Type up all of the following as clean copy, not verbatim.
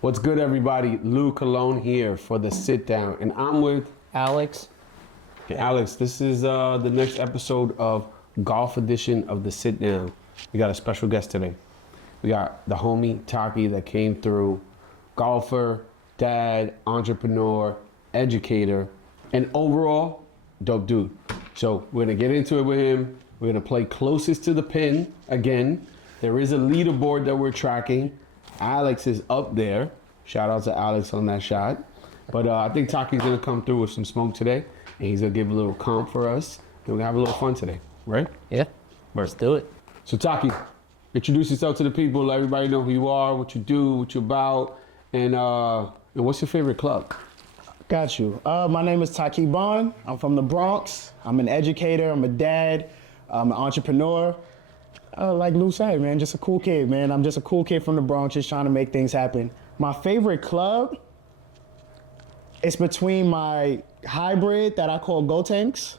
What's good, everybody? Lou Colon here for the sit down, and I'm with Alex. Okay, Alex, this is the next episode of Golf Edition of the Sit Down. We got a special guest today. We got the homie Taqee that came through, golfer, dad, entrepreneur, educator, and overall dope dude. So we're gonna get into it with him. We're gonna play closest to the pin again. There is a leaderboard that we're tracking. Alex is up there. Shout out to Alex on that shot. But I think Takee's gonna come through with some smoke today, and he's gonna give a little comp for us. And we're gonna have a little fun today, right? Yeah, let's do it. So Taqee, introduce yourself to the people. Let everybody know who you are, what you do, what you're about, and what's your favorite club? Got you. My name is Taqee Bond. I'm from the Bronx. I'm an educator. I'm a dad. I'm an entrepreneur. Like Lou said, man, just a cool kid, man. I'm just a cool kid from the Bronx, just trying to make things happen. My favorite club, it's between my hybrid that I call Go Tanks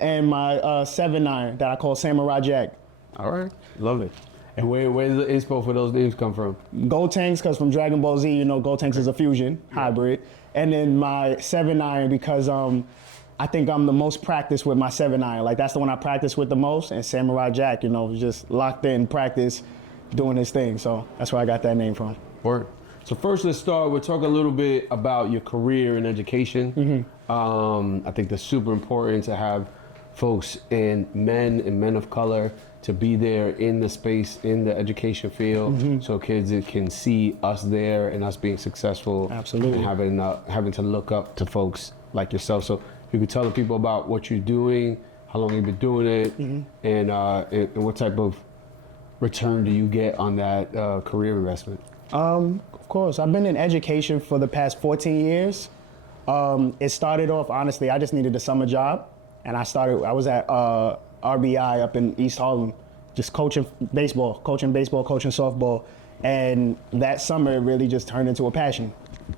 and my 7-9 that I call Samurai Jack. All right, love it. And where does the inspo for those names come from? Go Tanks, because from Dragon Ball Z, you know, Go Tanks is a fusion hybrid. And then my 7-9 because I think I'm the most practiced with my 7-9. Like, that's the one I practice with the most. And Samurai Jack, you know, just locked in practice doing his thing. So that's where I got that name from. Word. So first, let's start. We'll talk a little bit about your career in education. Mm-hmm. I think that's super important to have folks and men of color to be there in the space, in the education field, so kids can see us there and us being successful. Absolutely. And having to look up to folks like yourself. So you could tell the people about what you're doing, how long you've been doing it, and what type of return do you get on that career investment? Of course, I've been in education for the past 14 years. It started off, honestly, I just needed a summer job. And I was at RBI up in East Harlem, just coaching baseball, coaching softball. And that summer, it really just turned into a passion.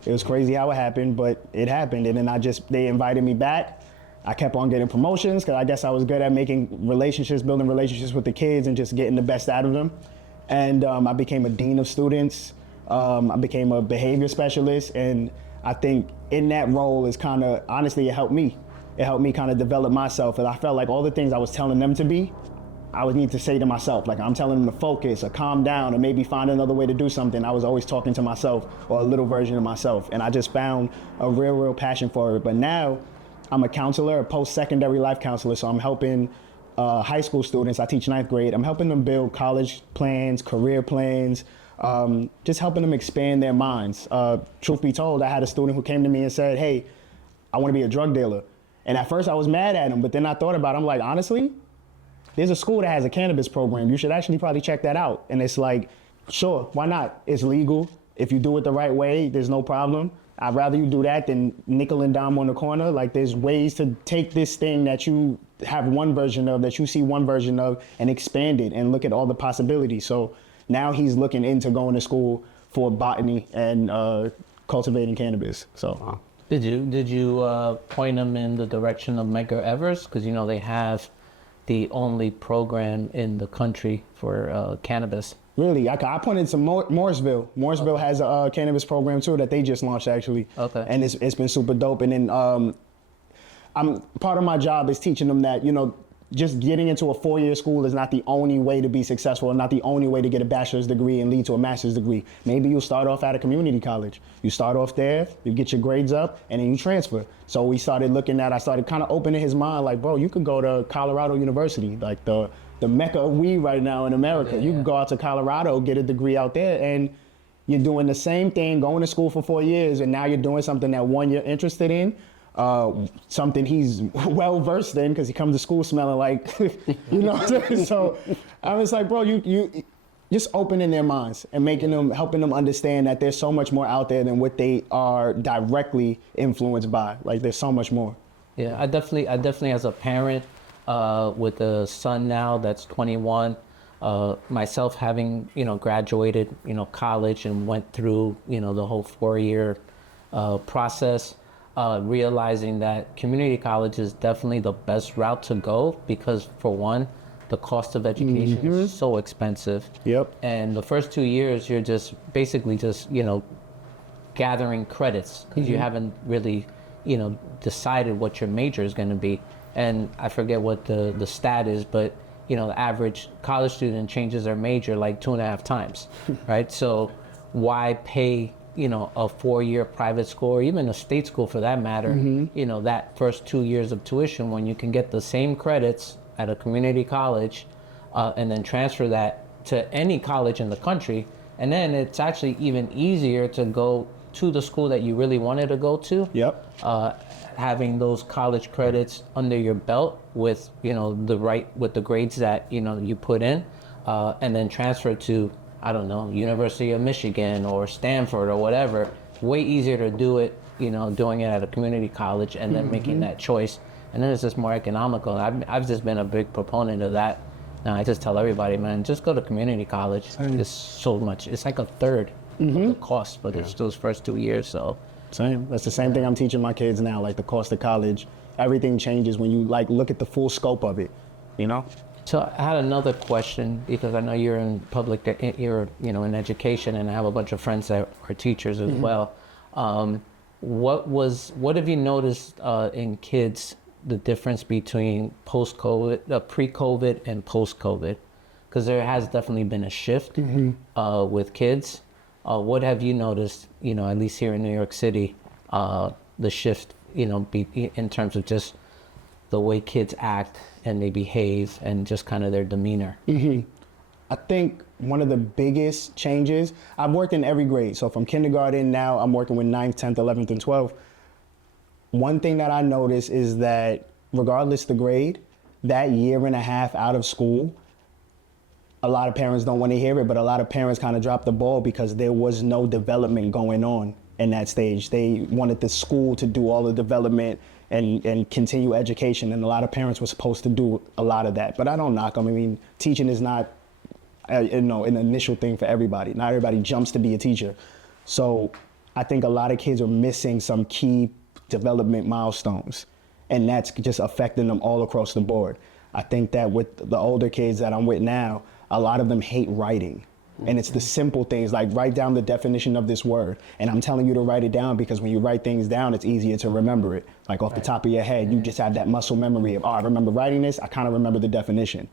It was crazy how it happened, but it happened. And then they invited me back. I kept on getting promotions because I guess I was good at building relationships with the kids and just getting the best out of them. And I became a dean of students. I became a behavior specialist. And I think in that role honestly, it helped me. It helped me kind of develop myself. And I felt like all the things I was telling them to be, I would need to say to myself. Like, I'm telling them to focus or calm down or maybe find another way to do something. I was always talking to myself or a little version of myself. And I just found a real passion for it. But now I'm a counselor, a post-secondary life counselor. So I'm helping high school students. I teach 9th grade. I'm helping them build college plans, career plans, just helping them expand their minds. Truth be told, I had a student who came to me and said, hey, I want to be a drug dealer. And at first I was mad at him, but then I thought about it. I'm like, honestly, there's a school that has a cannabis program. You should actually probably check that out. And it's like, sure, why not? It's legal. If you do it the right way, there's no problem. I'd rather you do that than nickel and dime on the corner. Like, there's ways to take this thing that you have one version of, that you see one version of, and expand it and look at all the possibilities. So now he's looking into going to school for botany and cultivating cannabis. So. Wow. Did you point them in the direction of Medgar Evers? Because, you know, they have the only program in the country for cannabis. Really? I pointed to Morrisville. Morrisville has a cannabis program too that they just launched, actually. Okay. And it's been super dope. And then part of my job is teaching them that, you know, just getting into a 4-year school is not the only way to be successful and not the only way to get a bachelor's degree and lead to a master's degree. Maybe you'll start off at a community college. You start off there, you get your grades up, and then you transfer. So I started kind of opening his mind, like, bro, you could go to Colorado University, like the mecca of weed right now in America. You can go out to Colorado, get a degree out there, and you're doing the same thing, going to school for 4 years, and now you're doing something that, one, you're interested in, something he's well versed in because he comes to school smelling like, you know what I'm saying? So I was like, bro, you just opening their minds and helping them understand that there's so much more out there than what they are directly influenced by. Like, there's so much more. Yeah, I definitely as a parent with a son now that's 21, myself having, you know, graduated, you know, college and went through, you know, the whole 4-year process. Realizing that community college is definitely the best route to go because, for one, the cost of education is so expensive. Yep. And the first 2 years, you're just basically just, you know, gathering credits because you haven't really, you know, decided what your major is going to be. And I forget what the stat is, but you know, the average college student changes their major like 2.5 times, right? So why pay, you know, a 4-year private school or even a state school for that matter, you know, that first 2 years of tuition when you can get the same credits at a community college and then transfer that to any college in the country. And then it's actually even easier to go to the school that you really wanted to go to. Yep. Having those college credits under your belt with, you know, with the grades that, you know, you put in, and then transfer to, I don't know, University of Michigan or Stanford or whatever. Way easier to do it, you know, doing it at a community college and then making that choice. And then it's just more economical. I've just been a big proponent of that. Now I just tell everybody, man, just go to community college. It's so much. It's like a third of the cost, but it's those first 2 years. So Same. That's the same thing I'm teaching my kids now. Like the cost of college, everything changes when you like look at the full scope of it. You know. So I had another question because I know you're in you're, you know, in education, and I have a bunch of friends that are teachers as well. What have you noticed in kids, the difference between post-COVID, pre-COVID and post-COVID? Because there has definitely been a shift with kids. What have you noticed, you know, at least here in New York City, the shift, you know, in terms of just the way kids act and they behave and just kind of their demeanor? I think one of the biggest changes, I've worked in every grade. So from kindergarten now, I'm working with 9th, 10th, 11th, and 12th. One thing that I noticed is that regardless the grade, that year and a half out of school, a lot of parents don't want to hear it, but a lot of parents kind of dropped the ball because there was no development going on in that stage. They wanted the school to do all the development and continue education, and a lot of parents were supposed to do a lot of that. But I don't knock them. I mean, teaching is not, you know, an initial thing for everybody. Not everybody jumps to be a teacher. So I think a lot of kids are missing some key development milestones, and that's just affecting them all across the board. I think that with the older kids that I'm with now, a lot of them hate writing. And it's the simple things like write down the definition of this word. And I'm telling you to write it down because when you write things down, it's easier to remember it. Like off the top of your head, you just have that muscle memory of, oh, I remember writing this. I kind of remember the definition.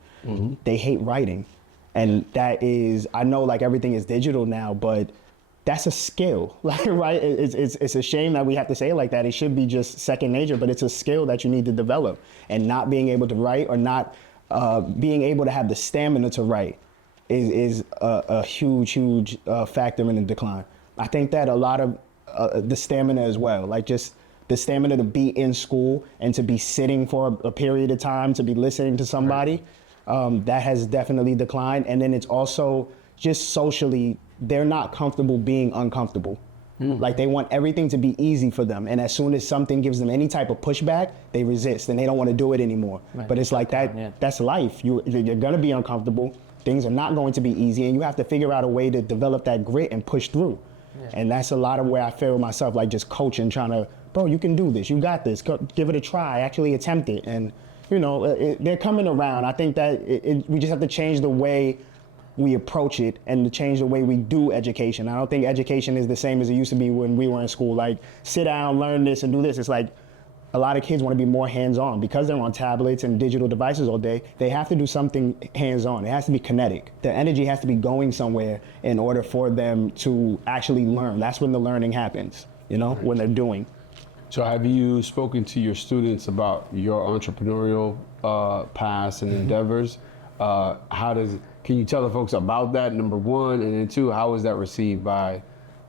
They hate writing. And that is, I know like everything is digital now, but that's a skill, like, right? It's a shame that we have to say it like that. It should be just second nature, but it's a skill that you need to develop. And not being able to write or not being able to have the stamina to write is a huge factor in the decline. I think that a lot of the stamina as well, like just the stamina to be in school and to be sitting for a period of time, to be listening to somebody, that has definitely declined. And then it's also just socially, they're not comfortable being uncomfortable. Like they want everything to be easy for them. And as soon as something gives them any type of pushback, they resist and they don't want to do it anymore. Right. But it's like that's life. You're gonna be uncomfortable. Things are not going to be easy, and you have to figure out a way to develop that grit and push through. And that's a lot of where I feel myself, like just coaching, trying to, bro, you can do this, you got this, give it a try, actually attempt it. And you know, they're coming around. I think that we just have to change the way we approach it and to change the way we do education. I don't think education is the same as it used to be when we were in school. Like, sit down, learn this and do this. It's like a lot of kids want to be more hands-on because they're on tablets and digital devices all day. They have to do something hands-on. It has to be kinetic. The energy has to be going somewhere in order for them to actually learn. That's when the learning happens, you know, when they're doing. So have you spoken to your students about your entrepreneurial past and endeavors? Can you tell the folks about that, number one, and then two, how was that received by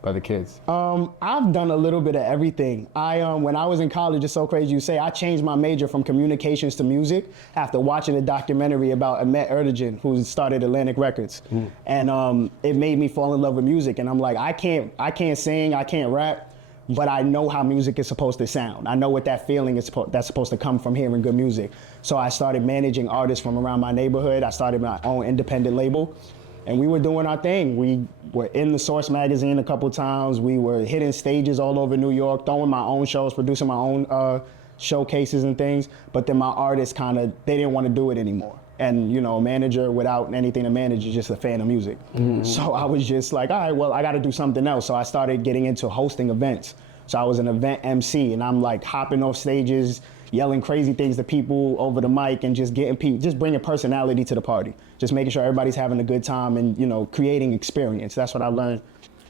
the kids? I've done a little bit of everything. When I was in college, it's so crazy you say, I changed my major from communications to music after watching a documentary about Ahmet Erdogan, who started Atlantic Records. And it made me fall in love with music. And I'm like, I can't sing, I can't rap, but I know how music is supposed to sound. I know what that feeling is that's supposed to come from hearing good music. So I started managing artists from around my neighborhood. I started my own independent label. And we were doing our thing. We were in the Source magazine a couple times. We were hitting stages all over New York, throwing my own shows, producing my own showcases and things. But then my artists they didn't want to do it anymore. And, you know, a manager without anything to manage is just a fan of music. So I was just like, all right, well, I got to do something else. So I started getting into hosting events. So I was an event MC, and I'm like hopping off stages, yelling crazy things to people over the mic, and just getting people, just bringing personality to the party. Just making sure everybody's having a good time and, you know, creating experience. That's what I learned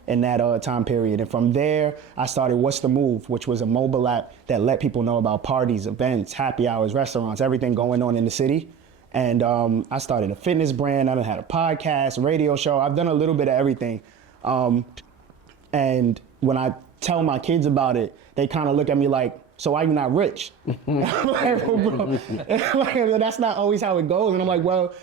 in that time period. And from there, I started What's the Move, which was a mobile app that let people know about parties, events, happy hours, restaurants, everything going on in the city. And I started a fitness brand. I done had a podcast, a radio show. I've done a little bit of everything. And when I tell my kids about it, they kind of look at me like, so why you not rich? I'm like, well, bro, like, that's not always how it goes. And I'm like, well,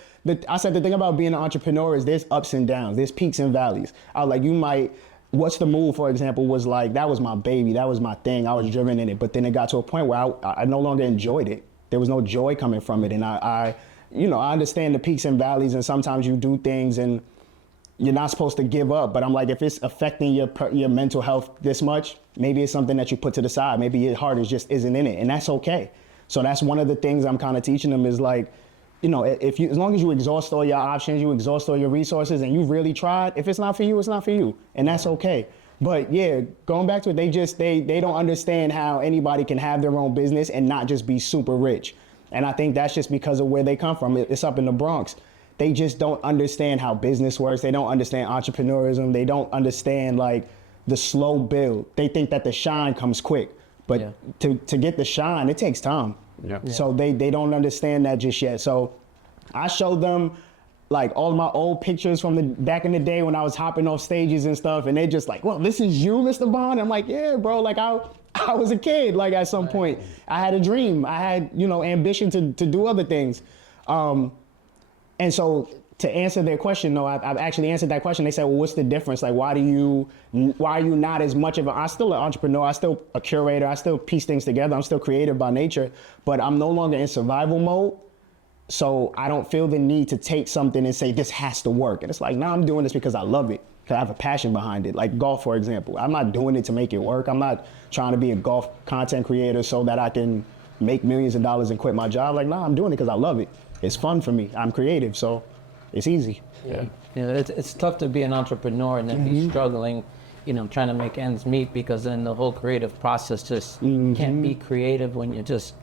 I said the thing about being an entrepreneur is there's ups and downs, there's peaks and valleys. I was like, What's the Move, for example, was like, that was my baby, that was my thing. I was driven in it. But then it got to a point where I no longer enjoyed it. There was no joy coming from it. And I understand the peaks and valleys, and sometimes you do things and you're not supposed to give up. But I'm like, if it's affecting your mental health this much, maybe it's something that you put to the side. Maybe your heart just isn't in it, and that's okay. So that's one of the things I'm kind of teaching them is like, you know, as long as you exhaust all your options, you exhaust all your resources, and you really tried, if it's not for you, it's not for you, and that's okay. But yeah, going back to it, they don't understand how anybody can have their own business and not just be super rich. And I think that's just because of where they come from. It's up in the Bronx. They just don't understand how business works. They don't understand entrepreneurism. They don't understand like the slow build. They think that the shine comes quick, but to get the shine, it takes time. Yeah. So they don't understand that just yet. So I showed them like all my old pictures from the back in the day when I was hopping off stages and stuff, and they're just like, well, this is you, Mr. Bond? I'm like, yeah, bro, like I was a kid, like at some point. I had a dream. I had, you know, ambition to do other things. And so to answer their question, no, I've actually answered that question. They said, well, what's the difference? Like, why are you not as much of I'm still an entrepreneur, I'm still a curator, I still piece things together, I'm still creative by nature, but I'm no longer in survival mode. So I don't feel the need to take something and say, this has to work. And it's like, nah, I'm doing this because I love it, because I have a passion behind it. Like golf, for example. I'm not doing it to make it work. I'm not trying to be a golf content creator so that I can make millions of dollars and quit my job. Like, nah, I'm doing it because I love it. It's fun for me. I'm creative, so it's easy. Yeah. You know, it's tough to be an entrepreneur and then be struggling, you know, trying to make ends meet, because then the whole creative process just can't be creative when you're just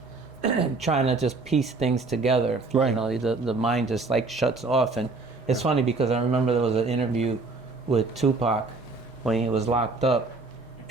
trying to just piece things together. Right. You know, the mind just like shuts off. And it's funny because I remember there was an interview with Tupac when he was locked up,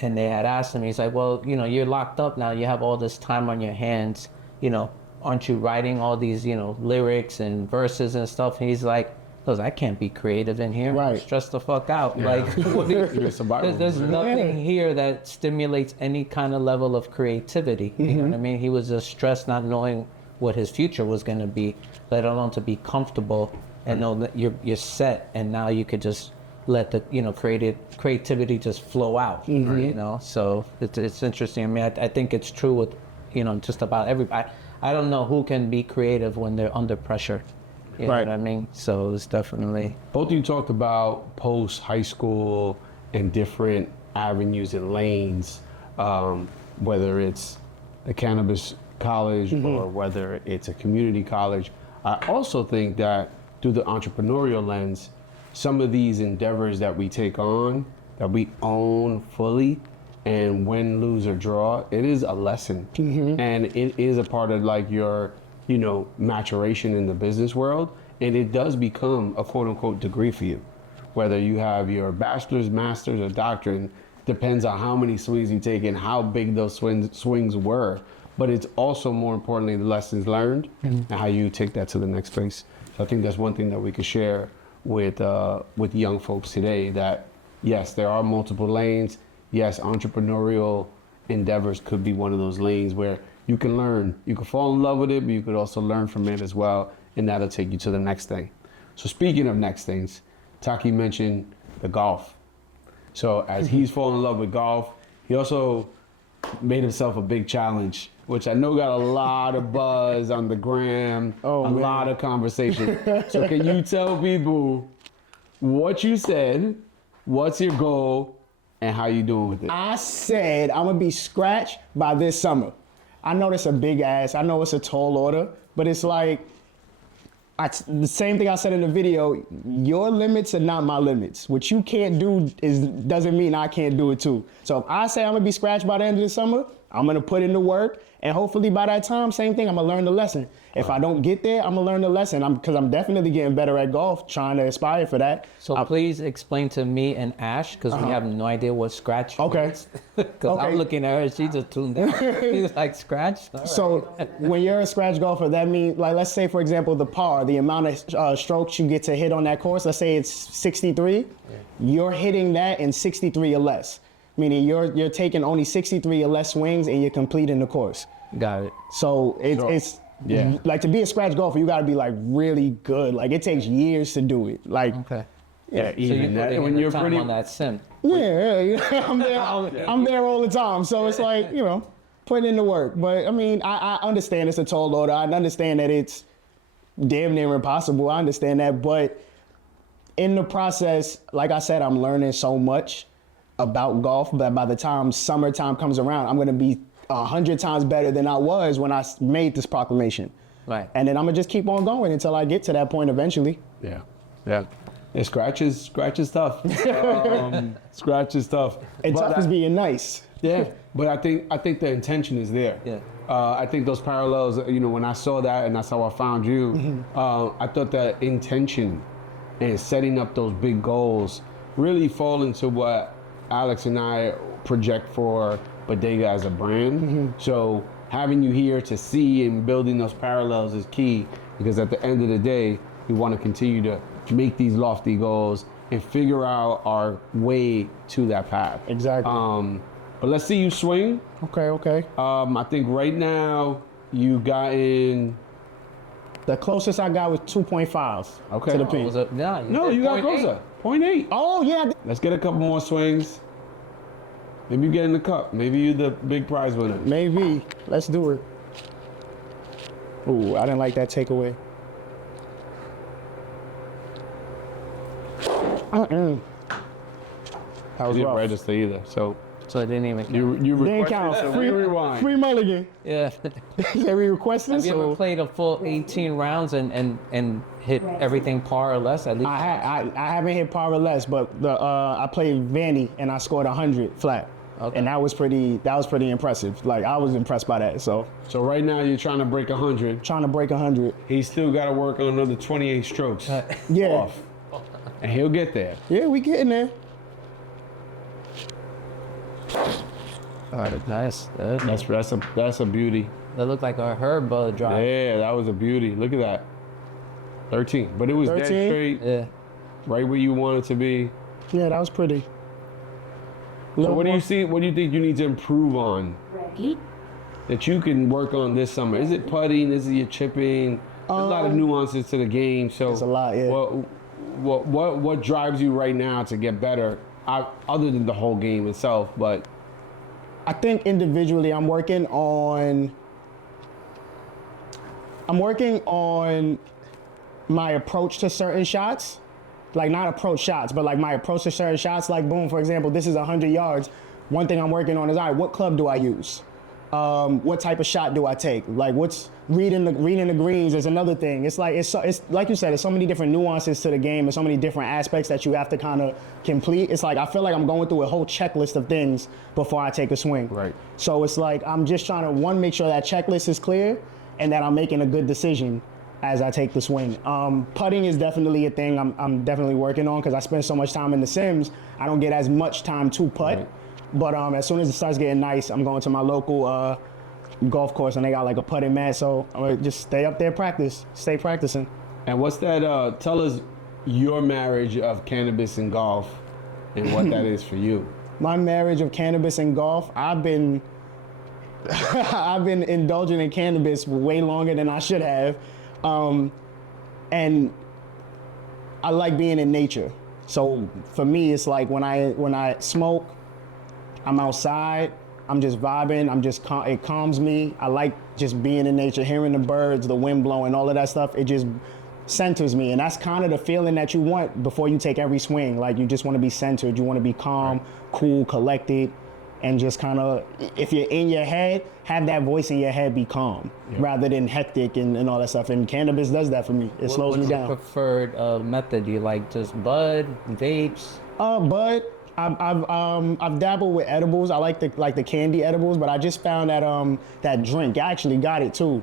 and they had asked him, he's like, well, you know, you're locked up now, you have all this time on your hands, you know, aren't you writing all these, you know, lyrics and verses and stuff? And he's like, because I can't be creative in here. Right. I'm stressed the fuck out. Yeah. Like, what do you, There's there's nothing here that stimulates any kind of level of creativity. You know what I mean? He was just stressed, not knowing what his future was going to be, let alone to be comfortable and know that you're set, and now you could just let the, you know, creativity just flow out. You know, so it's interesting. I mean, I think it's true with, you know, just about everybody. I don't know who can be creative when they're under pressure. You know what I mean? So it's definitely. Both of you talked about post high school and different avenues and lanes, whether it's a cannabis college or whether it's a community college. I also think that through the entrepreneurial lens, some of these endeavors that we take on, that we own fully, and win, lose, or draw, it is a lesson. And it is a part of like your, you know, maturation in the business world. And it does become a quote unquote degree for you. Whether you have your bachelor's, master's, or doctorate, depends on how many swings you take and how big those swings were. But it's also more importantly the lessons learned and how you take that to the next phase. So I think that's one thing that we could share with young folks today, that yes, there are multiple lanes. Yes, entrepreneurial endeavors could be one of those lanes where you can learn. You can fall in love with it, but you could also learn from it as well, and that'll take you to the next thing. So speaking of next things, Taqee mentioned the golf. So as he's fallen in love with golf, he also made himself a big challenge, which I know got a lot of buzz on the gram, lot of conversation. So can you tell people what you said, what's your goal, and how you doing with it? I said I'm gonna be scratched by this summer. I know that's a big ass, I know it's a tall order, but it's like, The same thing I said in the video, your limits are not my limits. What you can't do doesn't mean I can't do it too. So if I say I'm gonna be scratched by the end of the summer, I'm gonna put in the work, and hopefully by that time, same thing, I'm gonna learn the lesson. If I don't get there, I'm gonna learn the lesson. Because I'm definitely getting better at golf, trying to aspire for that. So please explain to me and Ash, because we have no idea what scratch means. Because I'm looking at her, she just tuned out. She's like, scratch? All So right. when you're a scratch golfer, that means, like, let's say, for example, the par, the amount of strokes you get to hit on that course, let's say it's 63, you're hitting that in 63 or less. Meaning you're taking only 63 or less swings and you're completing the course. Got it. So it's like, to be a scratch golfer, you got to be like really good. Like, it takes years to do it. Like, Okay. Yeah, So you're putting when in you're the time pretty. on that sim. yeah, I'm there all the time. So it's like, putting in the work. But I mean, I understand it's a tall order. I understand that it's damn near impossible. I understand that. But in the process, like I said, I'm learning so much about golf that by the time summertime comes around, I'm going to be 100 times better than I was when I made this proclamation. Right. And then I'm going to just keep on going until I get to that point eventually. Yeah. Scratch is tough. Scratch is tough. And tough is being nice. Yeah, but I think the intention is there. Yeah. I think those parallels, when I saw that and that's how I found you, I thought that intention and setting up those big goals really fall into what Alex and I project for Bodega as a brand. So having you here to see and building those parallels is key, because at the end of the day, we want to continue to make these lofty goals and figure out our way to that path. Exactly. But let's see you swing. Okay. I think right now you got in. The closest I got was 2.5 Okay. to the Oh, pin. Was it? No, No, you got closer. 0.8. Oh, yeah. Let's get a couple more swings. Maybe you get in the cup. Maybe you're the big prize winner. Maybe. Let's do it. Ooh, I didn't like that takeaway. That was You didn't rough. register either. So So it didn't even. you Didn't requested, count. so Free, we rewind. free mulligan. Yeah. Did we request Have this? you ever or- played a full 18 rounds and hit everything par or less at least? I haven't hit par or less, but I played Vanny and I scored 100 flat. Okay. And that was pretty impressive. Like, I was impressed by that. So So right now you're trying to break 100. trying to break 100. He's still got to work on another 28 strokes Yeah. off, and he'll get there. Yeah, we getting there. All right, nice. That's a beauty. That looked like a herb drive. Yeah, that was a beauty. Look at that. 13, but it was 13? dead straight, Yeah. right where you want it to be. Yeah, that was pretty. So what do you see? What do you think you need to improve on Ready? that you can work on this summer? Is it putting? Is it your chipping? There's a lot of nuances to the game. So It's a lot, yeah. What drives you right now to get better, other than the whole game itself? But I think individually I'm working on my approach to certain shots. Like, not approach shots, but like my approach to certain shots. Like, boom, for example, this is 100 yards. One thing I'm working on is, all right, what club do I use? What type of shot do I take? Like, what's reading the greens is another thing. It's like it's like you said, there's so many different nuances to the game and so many different aspects that you have to kind of complete. It's like I feel like I'm going through a whole checklist of things before I take a swing. Right. So it's like I'm just trying to make sure that checklist is clear and that I'm making a good decision as I take the swing. Putting is definitely a thing I'm definitely working on, because I spend so much time in the Sims. I don't get as much time to putt. Right. But as soon as it starts getting nice, I'm going to my local golf course and they got like a putting mat. So I'm gonna just stay up there, stay practicing. and what's that? Tell us your marriage of cannabis and golf, and what that is for you. My marriage of cannabis and golf, I've been indulging in cannabis way longer than I should have. And I like being in nature. So for me, it's like when I smoke, I'm outside, I'm just vibing, it calms me. I like just being in nature, hearing the birds, the wind blowing, all of that stuff. It just centers me. And that's kind of the feeling that you want before you take every swing. Like, you just want to be centered. You want to be calm, cool, collected. and just kind of, if you're in your head, have that voice in your head be calm rather than hectic and all that stuff. And cannabis does that for me. It slows me What's your down. preferred method? Do you like just bud, vapes? Bud, I've dabbled with edibles. I like the candy edibles, but I just found that drink. I actually got it too.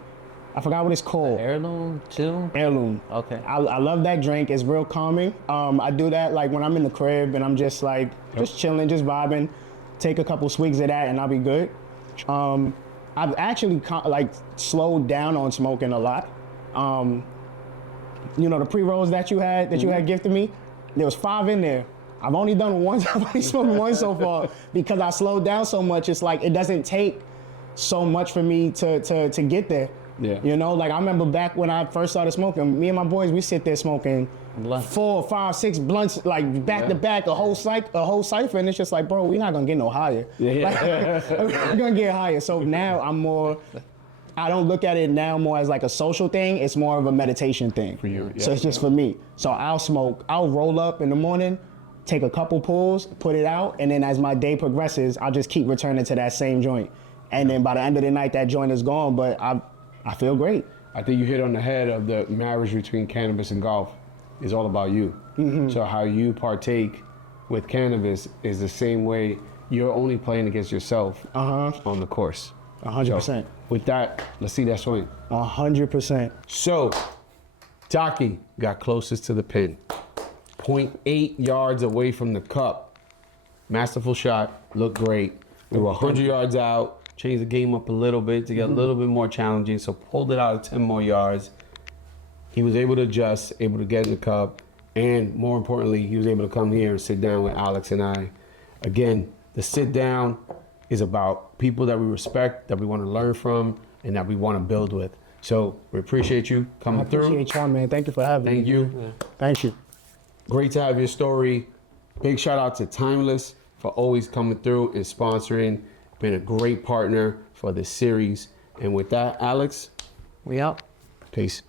I forgot what it's called. Heirloom too? Heirloom. Okay. I love that drink. It's real calming. I do that like when I'm in the crib and I'm just like just chilling, just vibing. Take a couple swigs of that and I'll be good. I've actually like slowed down on smoking a lot. You know the pre-rolls that you had gifted me. There was 5 in there. I've only done one. I've only smoked one so far because I slowed down so much. It's like it doesn't take so much for me to get there. Yeah. You know, like I remember back when I first started smoking, me and my boys, we sit there smoking Blunt. 4, 5, 6 blunts, like back to back, a whole cipher, and it's just like, bro, we're not gonna get no higher. Like, we're gonna get higher. So now I don't look at it now more as like a social thing. It's more of a meditation thing. For you, yeah. So it's just for me. So I'll roll up in the morning, take a couple pulls, put it out, and then as my day progresses, I'll just keep returning to that same joint. And then by the end of the night, that joint is gone, but I feel great. I think you hit on the head of the marriage between cannabis and golf. Is all about you. So how you partake with cannabis is the same way you're only playing against yourself on the course. 100%. With that, let's see that swing. 100%. So, Taqee got closest to the pin. 0.8 yards away from the cup. Masterful shot, looked great. We were 100 yards out, changed the game up a little bit to get a little bit more challenging, so pulled it out of 10 more yards. He was able to adjust, able to get in the cup, and more importantly, he was able to come here and sit down with Alex and I. Again, the sit down is about people that we respect, that we want to learn from, and that we want to build with. So we appreciate you coming through. Appreciate y'all, man. Thank you for having me. Thank you. Thank you. Great to have your story. Big shout out to Timeless for always coming through and sponsoring. Been a great partner for this series. And with that, Alex, We out. peace.